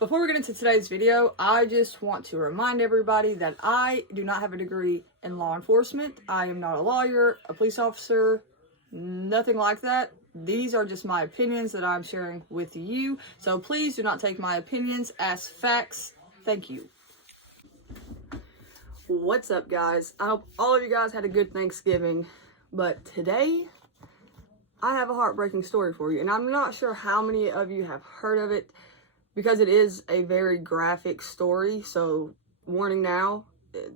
Before we get into today's video, I just want to remind everybody that I do not have a degree in law enforcement. I am not a lawyer, a police officer, nothing like that. These are just my opinions that I'm sharing with you. So please do not take my opinions as facts. Thank you. What's up, guys? I hope all of you guys had a good Thanksgiving. But today, I have a heartbreaking story for you. And I'm not sure how many of you have heard of it, because it is a very graphic story. So warning now,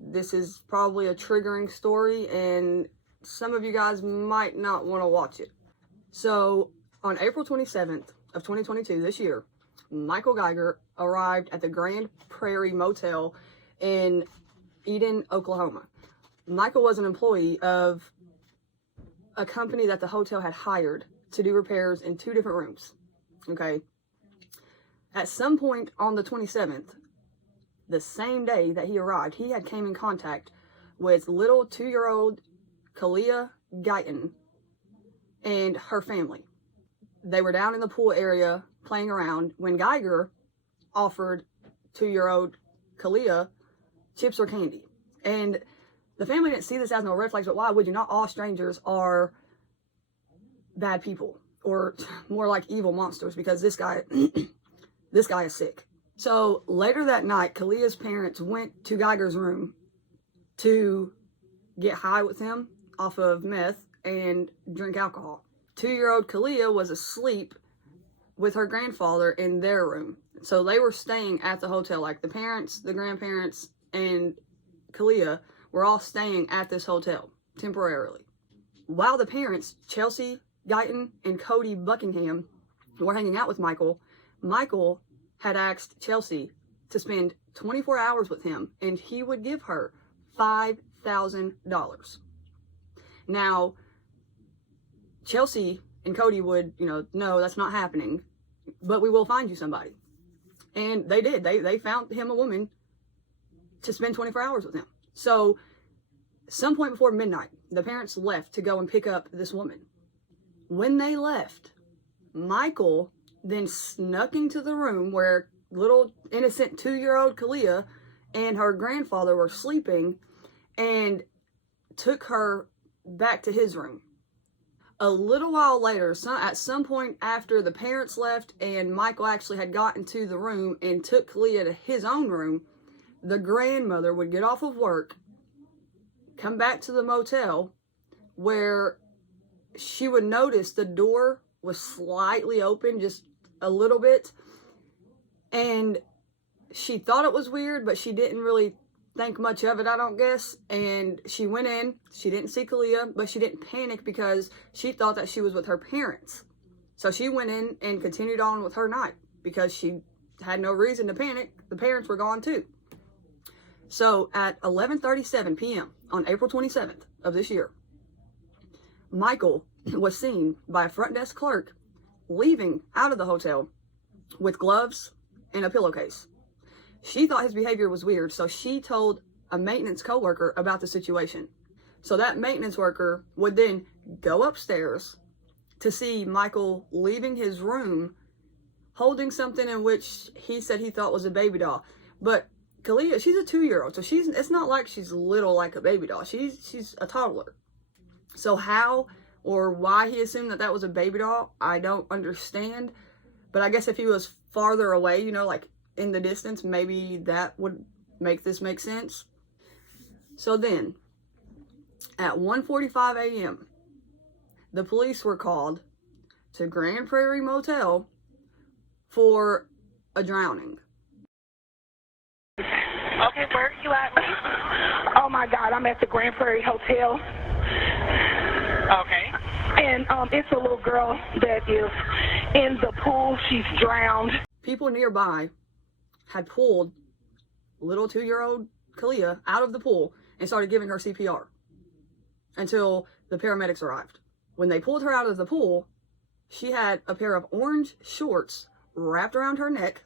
this is probably a triggering story and some of you guys might not want to watch it. So on April 27th of 2022, this year, Michael Geiger arrived at the Grand Prairie Motel in Eden, Oklahoma. Michael was an employee of a company that the hotel had hired to do repairs in 2 different rooms. Okay. At some point on the 27th, the same day that he arrived, he had came in contact with little 2-year-old Carlie.Benton and her family. They were down in the pool area playing around when Geiger offered 2-year-old Carlie chips or candy. And the family didn't see this as no red flags, but why would you? Not all strangers are bad people, or more like evil monsters, because this guy this guy is sick. So later that night, Carlie's parents went to Geiger's room to get high with him off of meth and drink alcohol. 2-year-old Carlie was asleep with her grandfather in their room. So they were staying at the hotel, like the parents, the grandparents, and Carlie were all staying at this hotel temporarily. While the parents, Chelsea Guyton and Cody Buckingham, were hanging out with Michael, Michael had asked Chelsea to spend 24 hours with him and he would give her $5,000. Now, Chelsea and Cody would, no, that's not happening, but we will find you somebody. And they did. They found him a woman to spend 24 hours with him. So, some point before midnight, the parents left to go and pick up this woman. When they left, Michael then snuck into the room where little innocent 2-year-old Carlie and her grandfather were sleeping and took her back to his room. A little while later, at some point after the parents left and Michael actually had gotten to the room and took Carlie to his own room, the grandmother would get off of work, come back to the motel, where she would notice the door was slightly open, just a little bit, and she thought it was weird, but she didn't really think much of it, I don't guess. And she went in, she didn't see Carlie, but she didn't panic because she thought that she was with her parents. So she went in and continued on with her night because she had no reason to panic. The parents were gone too. So at 11:37 p.m. on April 27th of this year, Michael was seen by a front desk clerk leaving out of the hotel with gloves and a pillowcase. She thought his behavior was weird, so she told a maintenance coworker about the situation. So that maintenance worker would then go upstairs to see Michael leaving his room holding something in which he said he thought was a baby doll. But Carlie, she's a 2-year-old, so it's not like she's little like a baby doll. She's a toddler. So how or why he assumed that was a baby doll, I don't understand. But I guess if he was farther away, like in the distance, maybe that would make this make sense. So then, at 1:45 a.m., the police were called to Grand Prairie Motel for a drowning. Okay, where are you at, Lee? Oh my God, I'm at the Grand Prairie Hotel. Okay. And it's a little girl that is in the pool. She's drowned. People nearby had pulled little 2-year-old Carlie out of the pool and started giving her CPR until the paramedics arrived. When they pulled her out of the pool, she had a pair of orange shorts wrapped around her neck,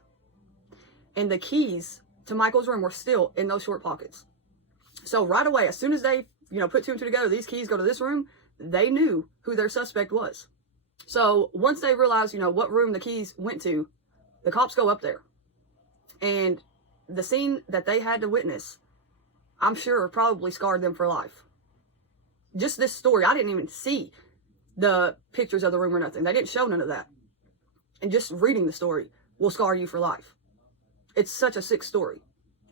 and the keys to Michael's room were still in those short pockets. So right away, as soon as they, put 2 and 2 together, these keys go to this room, they knew who their suspect was. So once they realized, what room the keys went to, the cops go up there. And the scene that they had to witness, I'm sure, probably scarred them for life. Just this story, I didn't even see the pictures of the room or nothing. They didn't show none of that. And just reading the story will scar you for life. It's such a sick story.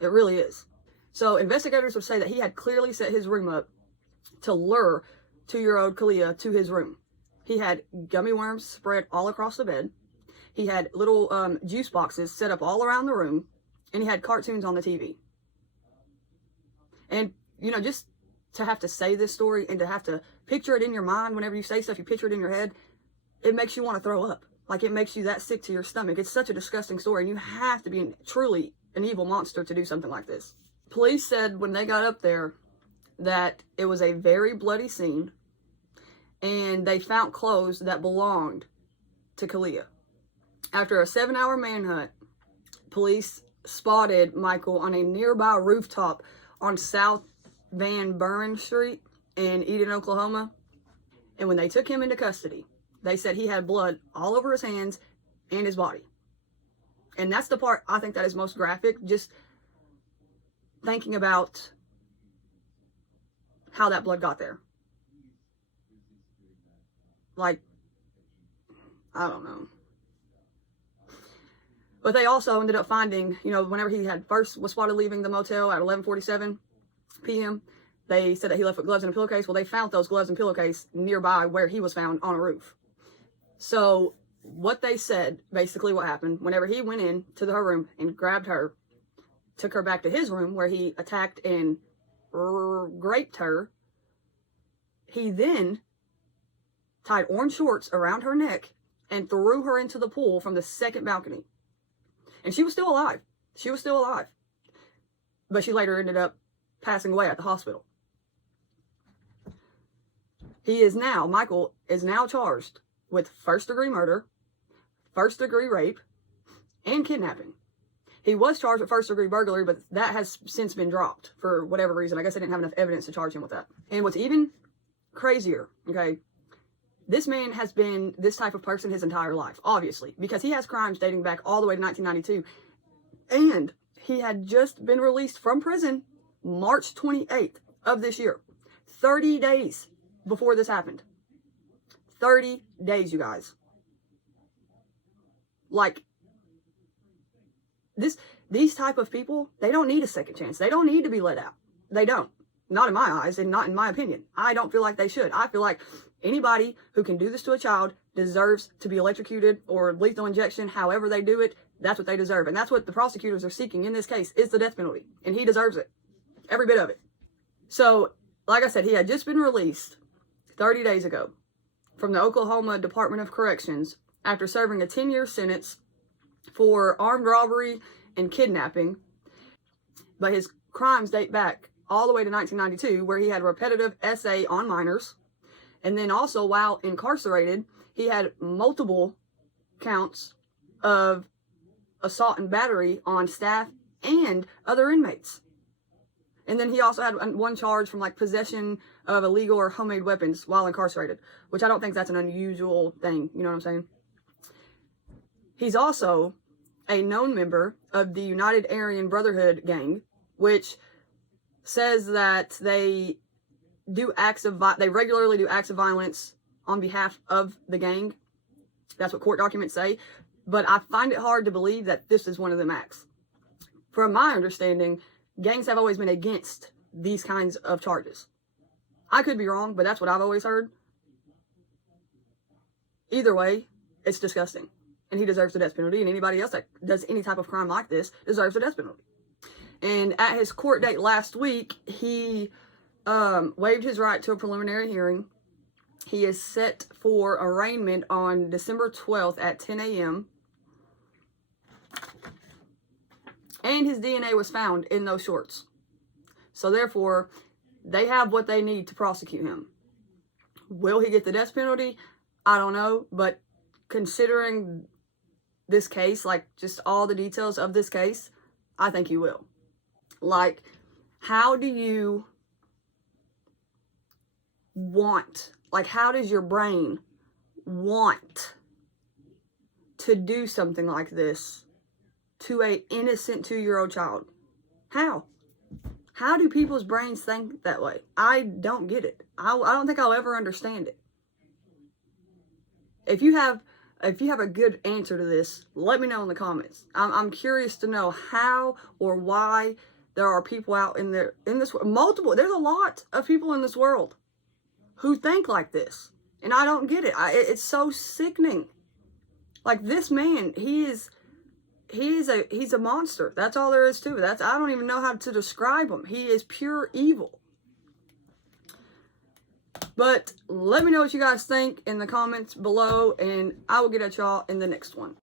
It really is. So investigators would say that he had clearly set his room up to lure 2-year-old Carlie to his room. He had gummy worms spread all across the bed. He had little juice boxes set up all around the room. And he had cartoons on the TV. And, you know, just to have to say this story and to have to picture it in your mind whenever you say stuff, you picture it in your head, it makes you want to throw up. Like, it makes you that sick to your stomach. It's such a disgusting story, and you have to be truly an evil monster to do something like this. Police said when they got up there that it was a very bloody scene, and they found clothes that belonged to Carlie. After a 7-hour manhunt, police spotted Michael on a nearby rooftop on South Van Buren Street in Eden, Oklahoma. And when they took him into custody, they said he had blood all over his hands and his body. And that's the part I think that is most graphic, just thinking about how that blood got there. Like, I don't know. But they also ended up finding, you know, whenever he had first was spotted leaving the motel at 11:47 p.m., they said that he left with gloves and a pillowcase. Well, they found those gloves and pillowcase nearby where he was found on a roof. So what they said, basically what happened, whenever he went in to her room and grabbed her, took her back to his room where he attacked and raped her, he then tied orange shorts around her neck and threw her into the pool from the second balcony. And she was still alive. She was still alive. But she later ended up passing away at the hospital. Michael is now charged with first-degree murder, first-degree rape, and kidnapping. He was charged with first-degree burglary, but that has since been dropped for whatever reason. I guess they didn't have enough evidence to charge him with that. And what's even crazier, okay, this man has been this type of person his entire life, obviously, because he has crimes dating back all the way to 1992. And he had just been released from prison March 28th of this year, 30 days before this happened. 30 days, you guys. Like, these type of people, they don't need a second chance. They don't need to be let out. They don't. Not in my eyes and not in my opinion. I don't feel like they should. I feel like anybody who can do this to a child deserves to be electrocuted or lethal injection. However they do it, that's what they deserve. And that's what the prosecutors are seeking in this case, is the death penalty. And he deserves it. Every bit of it. So, like I said, he had just been released 30 days ago from the Oklahoma Department of Corrections after serving a 10-year sentence for armed robbery and kidnapping. But his crimes date back all the way to 1992, where he had repetitive SA on minors. And then also, while incarcerated, he had multiple counts of assault and battery on staff and other inmates. And then he also had one charge from like possession of illegal or homemade weapons while incarcerated, which I don't think that's an unusual thing. You know what I'm saying? He's also a known member of the United Aryan Brotherhood gang, which says that they regularly do acts of violence on behalf of the gang. That's what court documents say. But I find it hard to believe that this is one of them acts. From my understanding, gangs have always been against these kinds of charges. I could be wrong, but that's what I've always heard. Either way, it's disgusting. And he deserves the death penalty, and anybody else that does any type of crime like this deserves the death penalty. And at his court date last week, he waived his right to a preliminary hearing. He is set for arraignment on December 12th at 10 a.m. And his DNA was found in those shorts. So therefore, they have what they need to prosecute him. Will he get the death penalty? I don't know. But considering this case, like just all the details of this case, I think he will. Like, how do you want, like, how does your brain want to do something like this to a innocent 2-year-old child? How? How do people's brains think that way? I don't get it. I don't think I'll ever understand it. If you have a good answer to this, let me know in the comments. I'm curious to know how or why there are people out in this multiple. There's a lot of people in this world who think like this, and I don't get it. It's so sickening. Like, this man, he's a monster. That's all there is to it. I don't even know how to describe him. He is pure evil. But let me know what you guys think in the comments below, and I will get at y'all in the next one.